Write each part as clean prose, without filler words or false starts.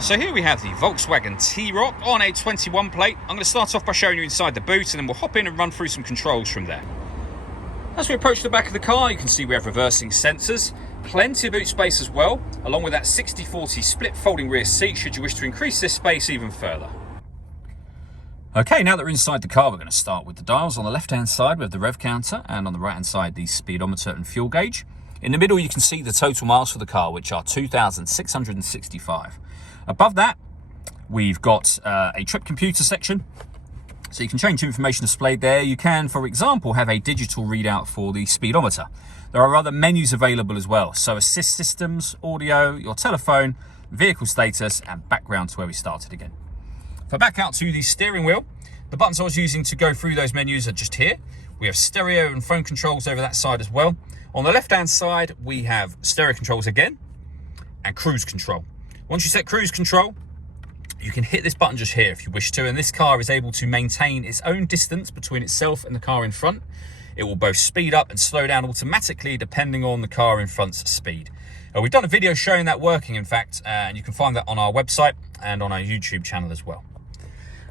So here we have the Volkswagen T-Roc on a 21 plate. I'm going to start off by showing you inside the boot and then we'll hop in and run through some controls from there. As we approach the back of the car, you can see we have reversing sensors, plenty of boot space as well, along with that 60/40 split folding rear seat should you wish to increase this space even further. Okay, now that we're inside the car, we're going to start with the dials. On the left-hand side, we have the Rev Counter, and on the right-hand side, the speedometer and fuel gauge. In the middle, you can see the total miles for the car, which are 2,665. Above that, we've got a trip computer section. So you can change information displayed there. You can, for example, have a digital readout for the speedometer. There are other menus available as well. So assist systems, audio, your telephone, vehicle status, and background to where we started again. If I back out to the steering wheel, the buttons I was using to go through those menus are just here. We have stereo and phone controls over that side as well. On the left-hand side, we have stereo controls again and cruise control. Once you set cruise control, you can hit this button just here if you wish to, and this car is able to maintain its own distance between itself and the car in front. It will both speed up and slow down automatically depending on the car in front's speed. We've done a video showing that working, in fact, and you can find that on our website and on our YouTube channel as well.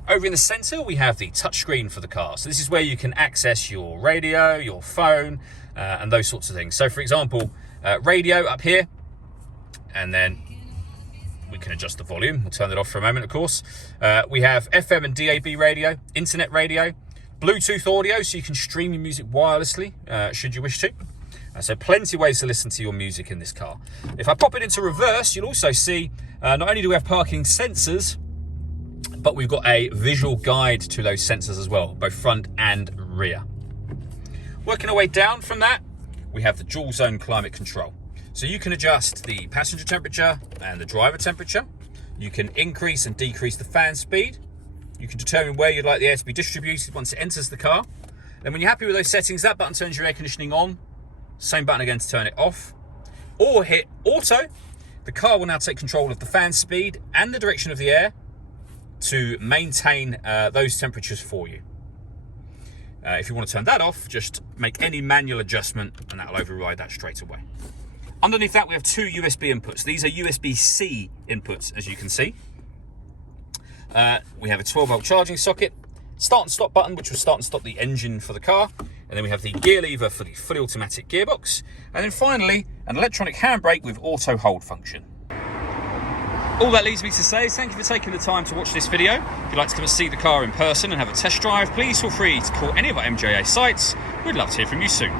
Over in the center, we have the touchscreen for the car. So this is where you can access your radio, your phone, and those sorts of things. So for example, radio up here, and then we can adjust the volume. We'll turn that off for a moment, of course. We have FM and DAB radio, internet radio, Bluetooth audio, so you can stream your music wirelessly, should you wish to. So plenty of ways to listen to your music in this car. If I pop it into reverse, you'll also see, not only do we have parking sensors, but we've got a visual guide to those sensors as well, both front and rear. Working our way down from that, we have the dual zone climate control. So you can adjust the passenger temperature and the driver temperature. You can increase and decrease the fan speed. You can determine where you'd like the air to be distributed once it enters the car. Then when you're happy with those settings, that button turns your air conditioning on. Same button again to turn it off. Or hit auto. The car will now take control of the fan speed and the direction of the air to maintain those temperatures for you. If you want to turn that off, just make any manual adjustment and that will override that straight away. Underneath that, we have two USB inputs. These are USB-C inputs, as you can see. We have a 12-volt charging socket, start and stop button, which will start and stop the engine for the car. And then we have the gear lever for the fully automatic gearbox. And then finally, an electronic handbrake with auto hold function. All that leaves me to say is thank you for taking the time to watch this video. If you'd like to come and see the car in person and have a test drive, please feel free to call any of our MJA sites. We'd love to hear from you soon.